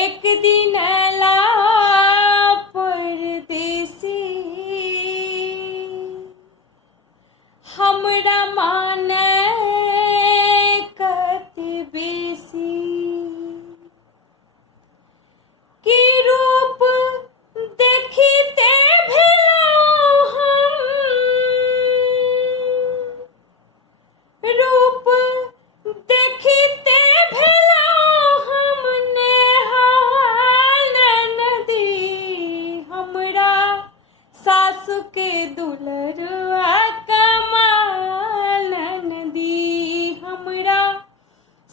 एक दिन ला परदेसी हमरा माने कति बेसी की रूप देखिते भेलौं हम रूप देखिते भेलौं हम नेहाल नदी हमरा सासु के दुलरुआ कमाल नदी हमरा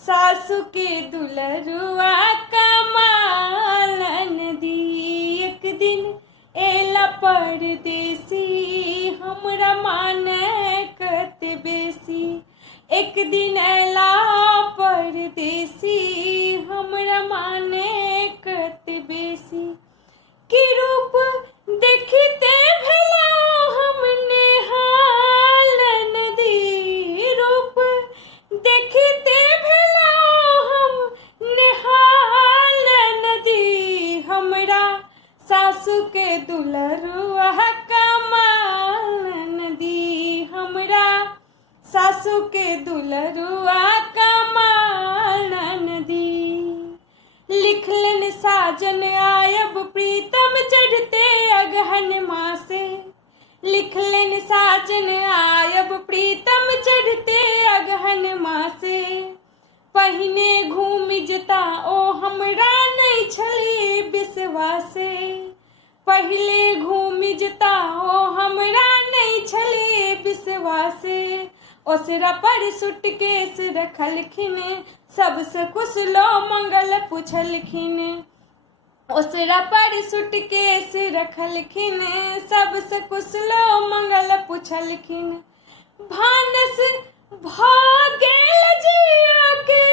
सासु के दुलरुआ कमाल नदी एक दिन एला परदेसी हमरा माने कते बेसी एक दिन एला परदेसी हमरा माने कते बेसी की रूप देखिते भेलौं हम नेहाल नदी रूप देखिते भेलौं हम नेहाल नदी हमरा सासु के दुलरुआ कमाल नदी हमरा सासु के दुलरुआ कमाल नदी लिखलन साजन आयब प्रीतम चढ़ते अगहन मासे लिखलन साजन आयब प्रीतम चढ़ते अगहन मासे पहिने घूमि जता ओ हमरा नहीं छली विश्वासे पहिले घूमि जता ओ हमरा नहीं छली विश्वासे ओसरा पर सूटकेस रखलखिन सबसे कुशलो मंगल पुछलखिन ओसरा पर सूटकेस रखलखिन सबसे कुशलो मंगल पुछलखिन भानस भ गेल जिया के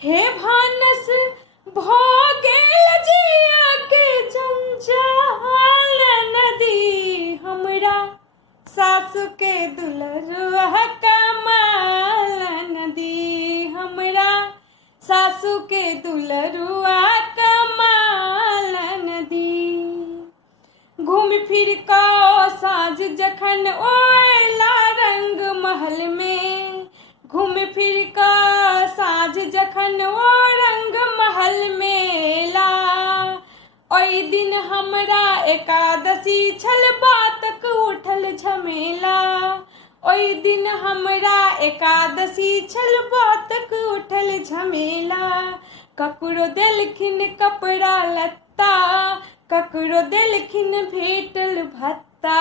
हे भानस भ गेल जिया के जंजाल नदी हमरा सासु के दुलरुआ कमाल नदी हमरा सासु के दुलरुआ कमाल नदी घूम फिर का साँझ जखन ओला रंग महल में घूम फिर का साँझ जखन ओ रंग महल में ला ओई दिन हमरा एकादशी छल बातक उठल झमेला ओई दिन हमरा एकादशी छल बातक उठल झमेला ककरो देलखिन कपड़ा लत्ता ककरो देलखिन भेटल भत्ता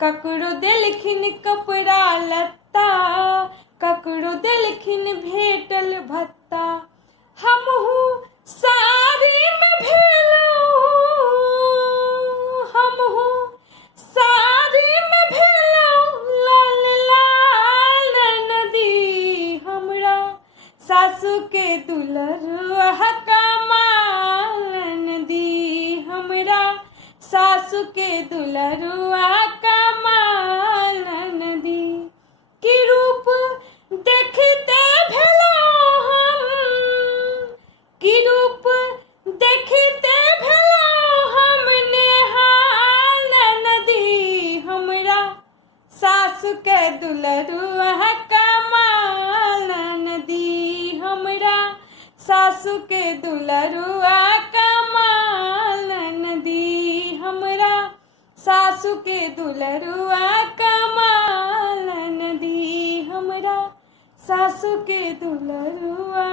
ककरो देलखिन कपड़ा लत्ता ककरो देलखिन भेटल भत्ता हमहू साड़ी में भेलौं हमहू साड़ी में भेलौं लाल लाल नदी हमरा सासु के दुलरुआ कमाल नदी हमरा सासु के दुलरुआ कमाल नदी की रूप देखिते भेलौं हम की रूप देखिते भेलौं हम नेहाल नदी हमरा सासु के दुलरुआ कमाल नदी हमरा सासु के दुलरुआ कमाल नदी हमरा सासु के दुलरुआ कमाल नदी हमरा सासु के दुलरुआ